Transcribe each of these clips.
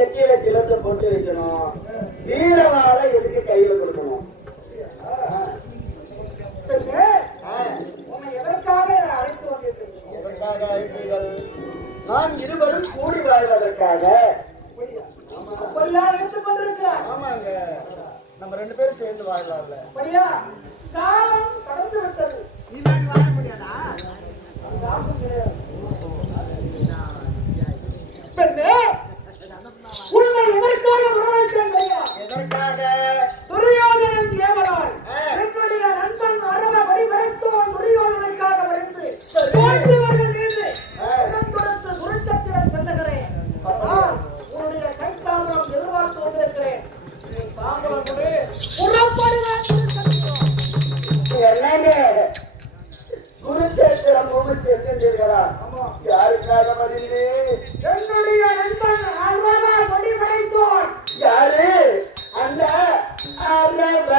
நெத்தியில திலத்தை போட்டு வைக்கணும் வீரவாளை எதுக்கு கையில கொடுக்கணும்? நாம் இருவரும் கூடி வாழ்வதற்காக. ஆமாங்க. நம்ம ரெண்டு பேரும் சேர்ந்து வாழலாம்ல காலம் கடந்து விட்டது. பெண்ணே, யாருக்காக வருது என்னுடைய நண்பன் அறவ வடிவடைத்தோன் யாரு? அந்த அரப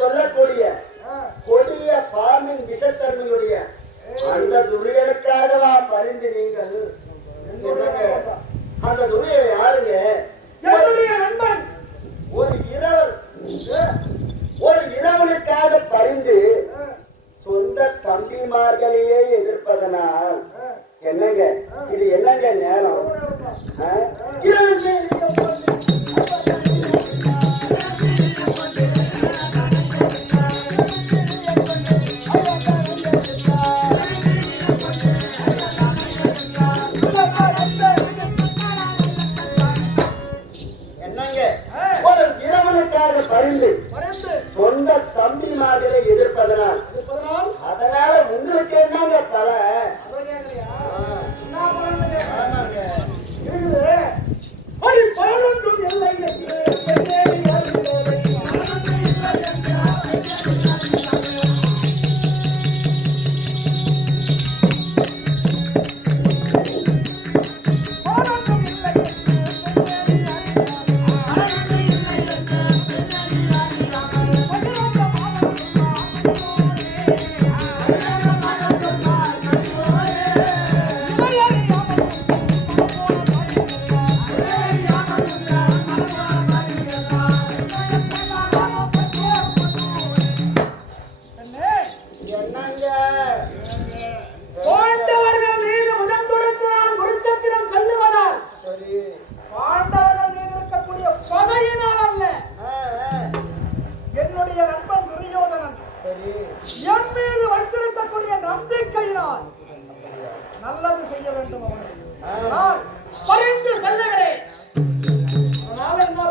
சொல்லக்கூடிய கொடிய பாம்பின் விஷத்தன்மையுடைய அந்த துரியனுக்காகவா பரிந்து நீங்கள்? என்னங்க? அந்த துரியை யாருங்க? ஒரு இரவு ஒரு இரவனுக்காக பரிந்து ஆ, சொந்த தம்பிமார்களையே எதிர்ப்பதனால் என்னங்க? இது என்னங்க நேரம்? செய்ய வேண்டும் அதனால் பறிந்து செல்லுகிறேன் அதனால என்ன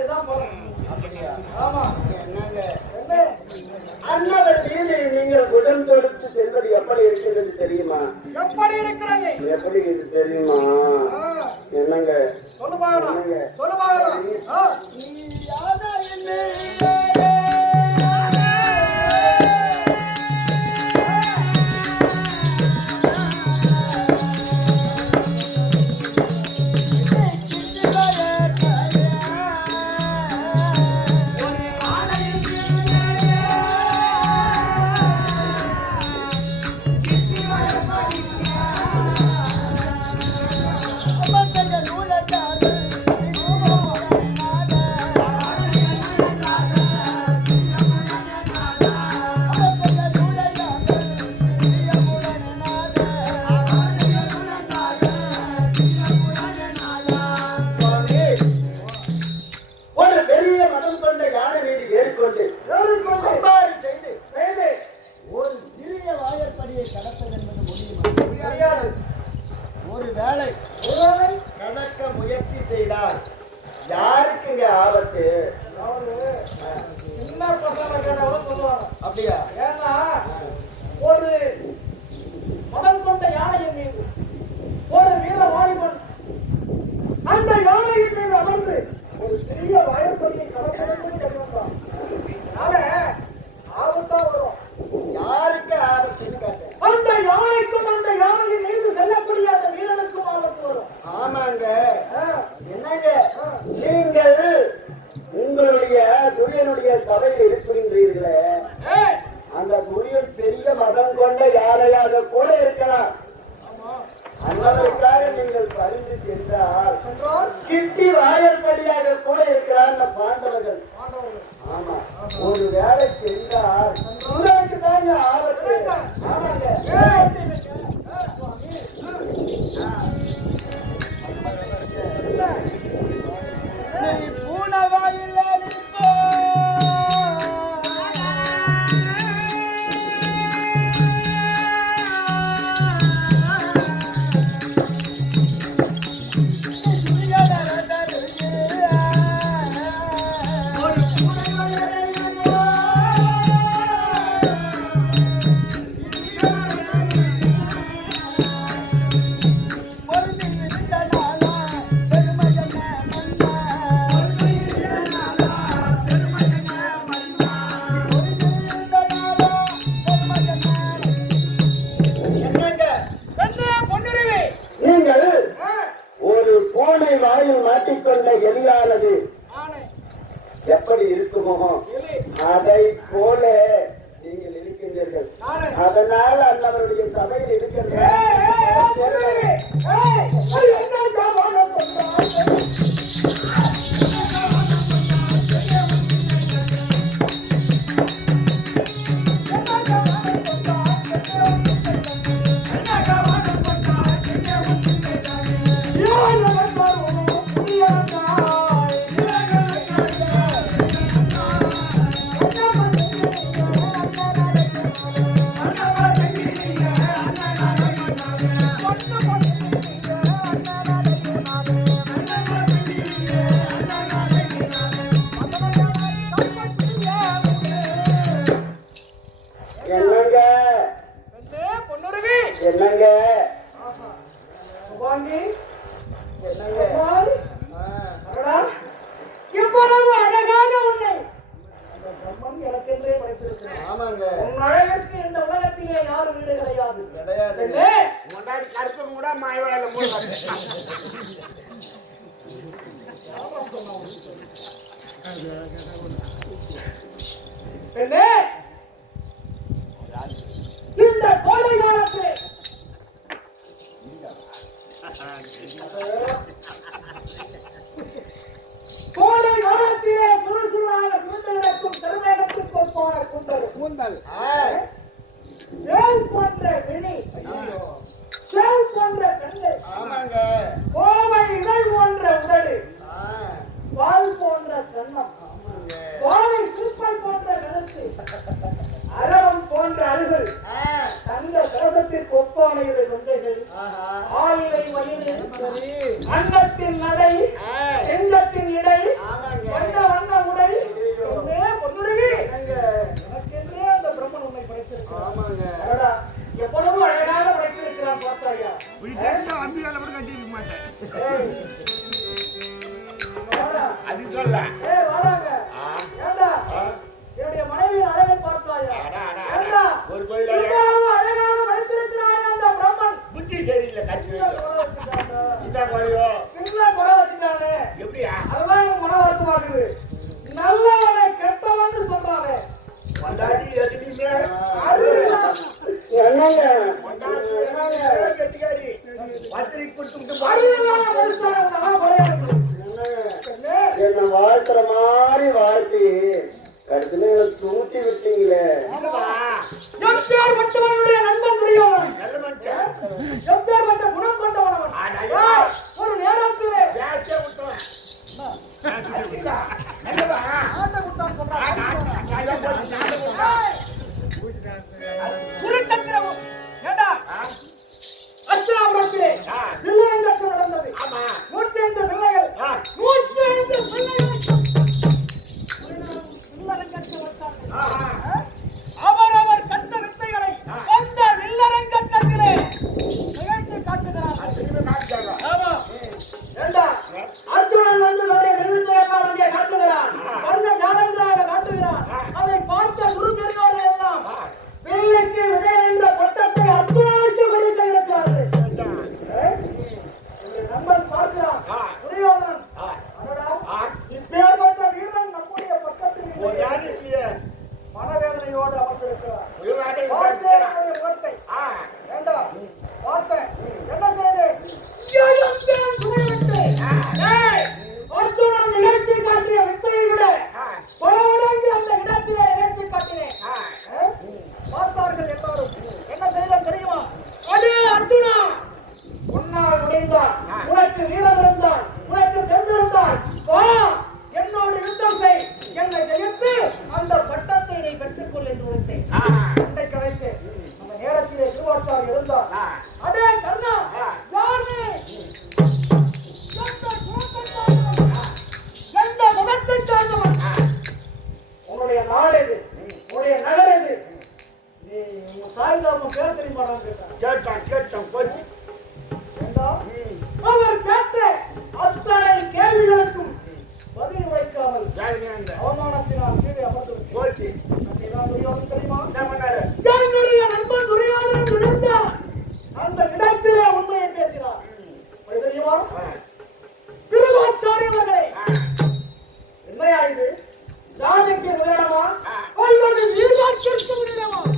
இதான் பலன். அப்படியா? ஆமா. என்னங்க? மீது நீங்கள் புதன் தொடுத்து செல்வது எப்படி இருக்கிறது தெரியுமா? எப்படி இருக்கிறது? எப்படி இது தெரியுமா? என்னங்க? சொல்லு பார்க்கலாம் கொண்ட யானையாக கூட இருக்கலாம் அதற்காக நீங்கள் பறிந்து சென்றால் கிட்டி வாயற்படியாக கூட இருக்கிறார் பாண்டவர்கள். ஆமா. ஒரு வேலை சென்றால் தாங்க ஆபத்து. ஆமாங்க. Entendeu? வாழ்த்துற மாதிரி வாழ்த்து. கடைசியில தூட்டி விட்டீங்களே. எம்ஜிஆர் மட்டும் அவனுடைய நண்பன் தெரியும் எம்ஜிஆர் கண்ட குணம் கொண்டவன் ஒரு நேரத்தில். குருச்சந்திரம் ஏண்டா? அஸ்திராபுரத்திலே வில்லனந்த திருவாச்சாரி இருந்தார் ஆ. அடே கர்ணா. யார்? எந்த முகத்தை சார்ந்தவன் உன்னுடைய நாடு எது? உன்னுடைய நகர் எது? நீ உங்க தாய் தாப்பன் பேர் தெரியுமாடான்னு கேட்டான். கேட்டான் போச்சு. அவர் கேட்ட அத்தனை கேள்விகளுக்கும் பதில் உரைக்காமல் அவமானத்தினால் கீழே அமர்ந்து. போச்சு. தெரியுமா? Abi bir like yarışma bile.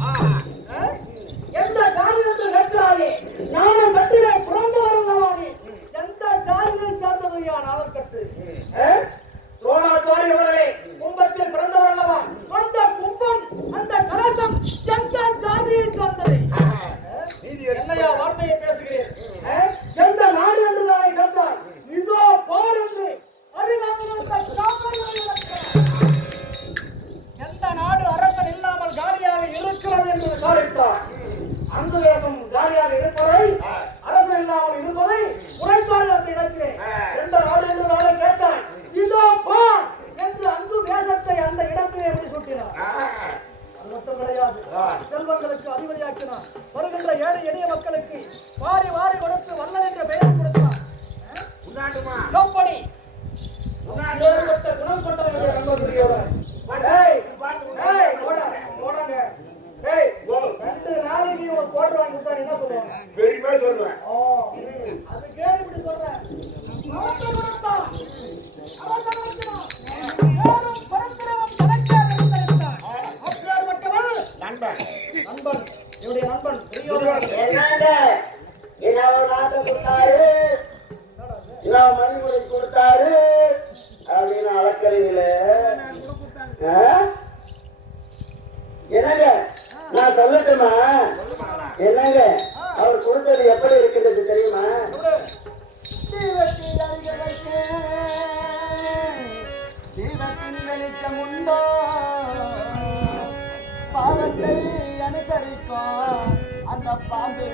விசாரித்தார் அந்த தேசம் காலியாக இருப்பதை அரசன் இல்லாமல் இருப்பதை அந்த இடத்திலே. எந்த நாடு என்று நாளை இதோ போ என்று அந்த தேசத்தை அந்த இடத்திலே எப்படி சுட்டினார். மட்டும் கிடையாது. செல்வங்களுக்கு அதிபதியாக்கினார். வருகின்ற ஏழை எளிய மக்களுக்கு வாரி வாரி கொடுத்து வல்லல் என்ற பெயர் கொடுத்தார். குணம் கொண்டவனுடைய என்னங்க? நான் சொல்லட்டுமா? என்னங்க? அவர் கொடுத்தது எப்படி இருக்கிறது தெரியுமா? வெளிச்சம் உண்டோ? பாவத்தை அனுசரிக்கும் அந்த பாம்பு